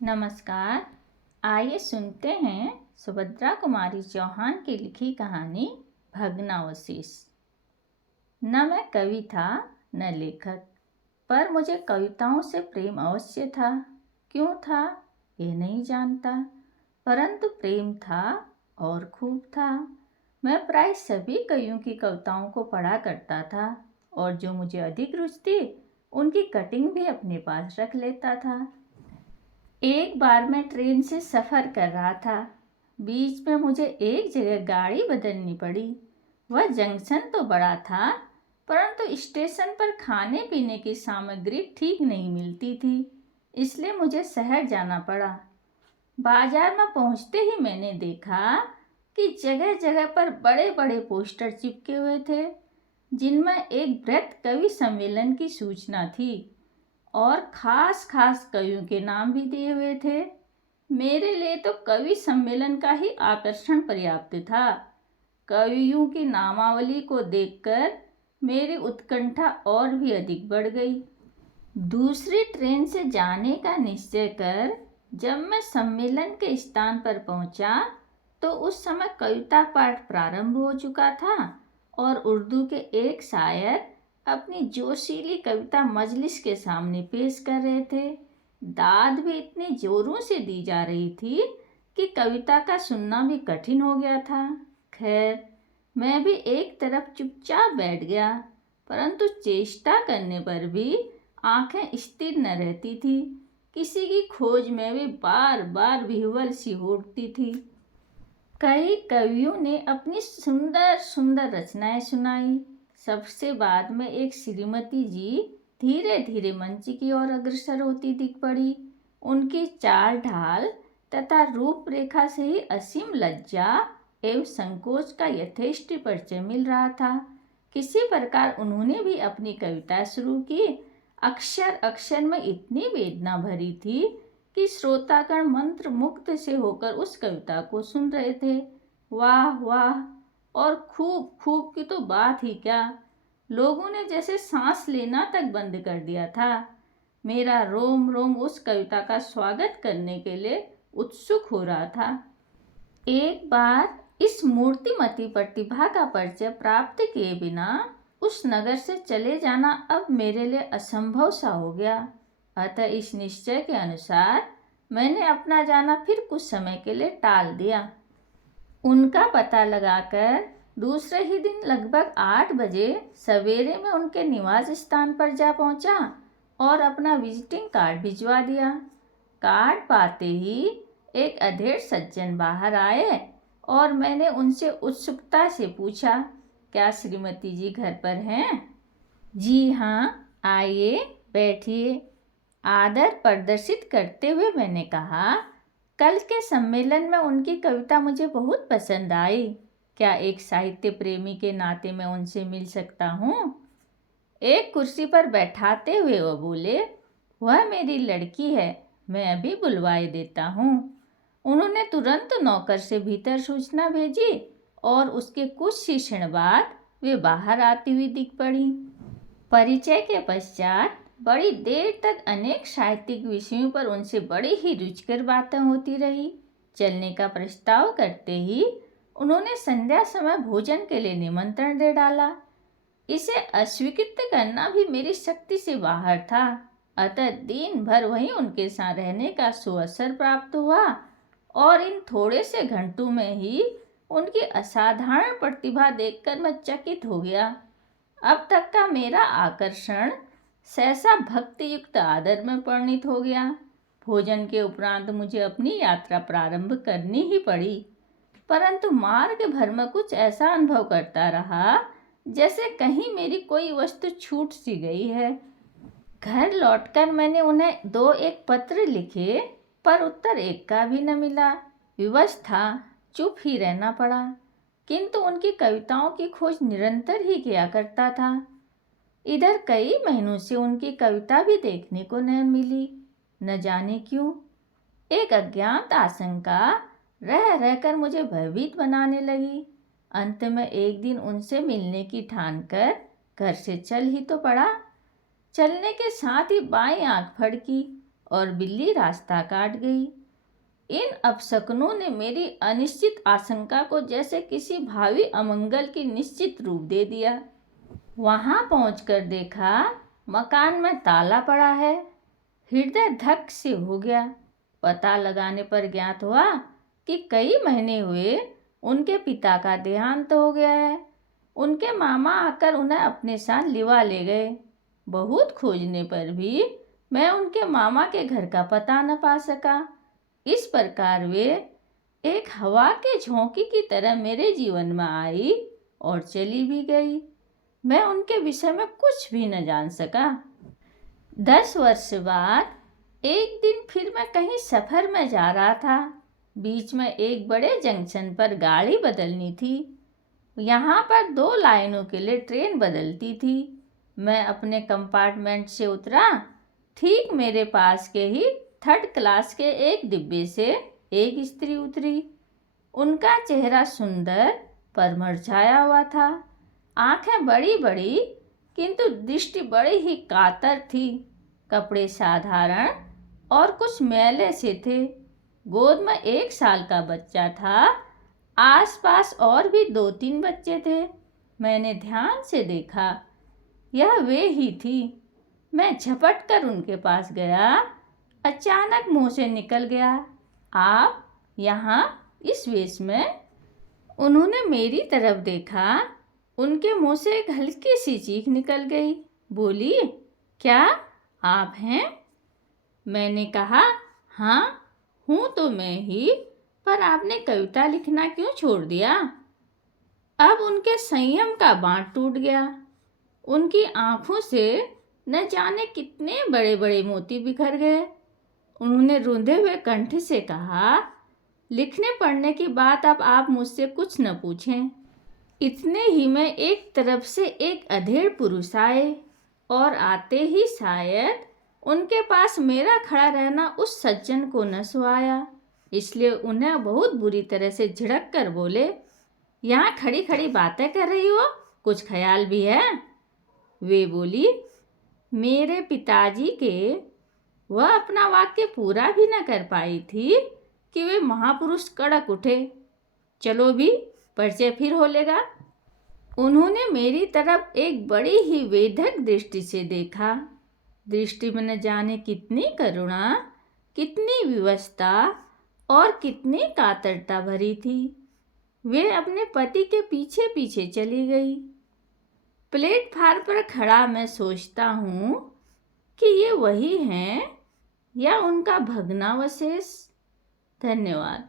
नमस्कार। आइए सुनते हैं सुभद्रा कुमारी चौहान की लिखी कहानी भग्नावशेष। न मैं कवि था न लेखक, पर मुझे कविताओं से प्रेम अवश्य था। क्यों था ये नहीं जानता, परंतु प्रेम था और खूब था। मैं प्राय सभी कवियों की कविताओं को पढ़ा करता था और जो मुझे अधिक रुचती उनकी कटिंग भी अपने पास रख लेता था। एक बार मैं ट्रेन से सफ़र कर रहा था। बीच में मुझे एक जगह गाड़ी बदलनी पड़ी। वह जंक्शन तो बड़ा था, परंतु स्टेशन पर खाने पीने की सामग्री ठीक नहीं मिलती थी, इसलिए मुझे शहर जाना पड़ा। बाजार में पहुंचते ही मैंने देखा कि जगह जगह पर बड़े बड़े पोस्टर चिपके हुए थे, जिनमें एक बृहत् कवि सम्मेलन की सूचना थी और खास खास कवियों के नाम भी दिए हुए थे। मेरे लिए तो कवि सम्मेलन का ही आकर्षण पर्याप्त था। कवियों की नामावली को देखकर मेरी उत्कंठा और भी अधिक बढ़ गई। दूसरी ट्रेन से जाने का निश्चय कर जब मैं सम्मेलन के स्थान पर पहुंचा, तो उस समय कविता पाठ प्रारंभ हो चुका था और उर्दू के एक शायर अपनी जोशीली कविता मजलिस के सामने पेश कर रहे थे। दाद भी इतनी जोरों से दी जा रही थी कि कविता का सुनना भी कठिन हो गया था। खैर, मैं भी एक तरफ चुपचाप बैठ गया, परंतु चेष्टा करने पर भी आंखें स्थिर न रहती थी। किसी की खोज में भी बार बार विह्वल सी उठती थी। कई कवियों ने अपनी सुंदर सुंदर रचनाएं सुनाई। सबसे बाद में एक श्रीमती जी धीरे धीरे मंच की ओर अग्रसर होती दिख पड़ी। उनकी चाल ढाल तथा रूपरेखा से ही असीम लज्जा एवं संकोच का यथेष्ट परिचय मिल रहा था। किसी प्रकार उन्होंने भी अपनी कविता शुरू की। अक्षर अक्षर में इतनी वेदना भरी थी कि श्रोतागण मंत्र मुग्ध से होकर उस कविता को सुन रहे थे। वाह वाह और खूब खूब की तो बात ही क्या, लोगों ने जैसे सांस लेना तक बंद कर दिया था। मेरा रोम रोम उस कविता का स्वागत करने के लिए उत्सुक हो रहा था। एक बार इस मूर्तिमती प्रतिभा का परिचय प्राप्त किए बिना उस नगर से चले जाना अब मेरे लिए असंभव सा हो गया। अतः इस निश्चय के अनुसार मैंने अपना जाना फिर कुछ समय के लिए टाल दिया। उनका पता लगाकर दूसरे ही दिन लगभग 8 बजे सवेरे में उनके निवास स्थान पर जा पहुंचा और अपना विजिटिंग कार्ड भिजवा दिया। कार्ड पाते ही एक अधेड़ सज्जन बाहर आए और मैंने उनसे उत्सुकता से पूछा, क्या श्रीमती जी घर पर हैं? जी हाँ, आइए बैठिए। आदर प्रदर्शित करते हुए मैंने कहा, कल के सम्मेलन में उनकी कविता मुझे बहुत पसंद आई। क्या एक साहित्य प्रेमी के नाते मैं उनसे मिल सकता हूँ? एक कुर्सी पर बैठाते हुए वो बोले, वह मेरी लड़की है, मैं अभी बुलवाए देता हूँ। उन्होंने तुरंत नौकर से भीतर सूचना भेजी और उसके कुछ ही क्षण बाद वे बाहर आती हुई दिख पड़ी। परिचय के पश्चात बड़ी देर तक अनेक साहित्यिक विषयों पर उनसे बड़ी ही रुचिकर बातें होती रही। चलने का प्रस्ताव करते ही उन्होंने संध्या समय भोजन के लिए निमंत्रण दे डाला। इसे अस्वीकृत करना भी मेरी शक्ति से बाहर था, अतः दिन भर वहीं उनके साथ रहने का सुअवसर प्राप्त हुआ और इन थोड़े से घंटों में ही उनकी असाधारण प्रतिभा देखकर मैं चकित हो गया। अब तक का मेरा आकर्षण सहसा भक्ति युक्त आदर में परिणित हो गया। भोजन के उपरांत मुझे अपनी यात्रा प्रारंभ करनी ही पड़ी, परंतु मार्ग भर में कुछ ऐसा अनुभव करता रहा जैसे कहीं मेरी कोई वस्तु छूट सी गई है। घर लौटकर मैंने उन्हें 2-1 पत्र लिखे, पर उत्तर एक का भी न मिला। विवश था, चुप ही रहना पड़ा, किंतु उनकी कविताओं की खोज निरंतर ही किया करता था। इधर कई महीनों से उनकी कविता भी देखने को न मिली। न जाने क्यों एक अज्ञात आशंका रह रहकर मुझे भयभीत बनाने लगी। अंत में एक दिन उनसे मिलने की ठानकर घर से चल ही तो पड़ा। चलने के साथ ही बाईं आंख फड़की। और बिल्ली रास्ता काट गई। इन अपशकुनों ने मेरी अनिश्चित आशंका को जैसे किसी भावी अमंगल की निश्चित रूप दे दिया। वहां पहुंचकर देखा मकान में ताला पड़ा है। हृदय धक से हो गया। पता लगाने पर ज्ञात हुआ कि कई महीने हुए उनके पिता का देहांत हो गया है। उनके मामा आकर उन्हें अपने साथ लिवा ले गए। बहुत खोजने पर भी मैं उनके मामा के घर का पता न पा सका। इस प्रकार वे एक हवा के झोंके की तरह मेरे जीवन में आई और चली भी गई। मैं उनके विषय में कुछ भी न जान सका। 10 वर्ष बाद एक दिन फिर मैं कहीं सफर में जा रहा था। बीच में एक बड़े जंक्शन पर गाड़ी बदलनी थी। यहाँ पर 2 लाइनों के लिए ट्रेन बदलती थी। मैं अपने कंपार्टमेंट से उतरा। ठीक मेरे पास के ही 3rd क्लास के एक डिब्बे से एक स्त्री उतरी। उनका चेहरा सुंदर पर मुरझाया हुआ था। आंखें बड़ी बड़ी किंतु दृष्टि बड़ी ही कातर थी। कपड़े साधारण और कुछ मैले से थे। गोद में 1 साल का बच्चा था। आसपास और भी 2-3 बच्चे थे। मैंने ध्यान से देखा, यह वे ही थी। मैं झपट कर उनके पास गया। अचानक मुंह से निकल गया, आप यहाँ इस वेश में? उन्होंने मेरी तरफ देखा। उनके मुंह से एक हल्की सी चीख निकल गई। बोली, क्या आप हैं? मैंने कहा, हाँ हूँ तो मैं ही, पर आपने कविता लिखना क्यों छोड़ दिया? अब उनके संयम का बांध टूट गया। उनकी आंखों से न जाने कितने बड़े बड़े मोती बिखर गए। उन्होंने रूंधे हुए कंठ से कहा, लिखने पढ़ने की बात अब आप मुझसे कुछ न पूछें। इतने ही में एक तरफ से एक अधेड़ पुरुष आए और आते ही शायद उनके पास मेरा खड़ा रहना उस सज्जन को न सुहाया, इसलिए उन्हें बहुत बुरी तरह से झिड़क कर बोले, यहाँ खड़ी खड़ी बातें कर रही हो, कुछ ख्याल भी है? वे बोली, मेरे पिताजी के वह अपना वाक्य पूरा भी न कर पाई थी कि वे महापुरुष कड़क उठे। चलो भी, परिचय फिर हो लेगा। उन्होंने मेरी तरफ एक बड़ी ही वेधक दृष्टि से देखा। दृष्टि में न जाने कितनी करुणा, कितनी विवशता और कितनी कातरता भरी थी। वे अपने पति के पीछे पीछे चली गई। प्लेटफार्म पर खड़ा मैं सोचता हूँ कि ये वही हैं या उनका भग्नावशेष। धन्यवाद।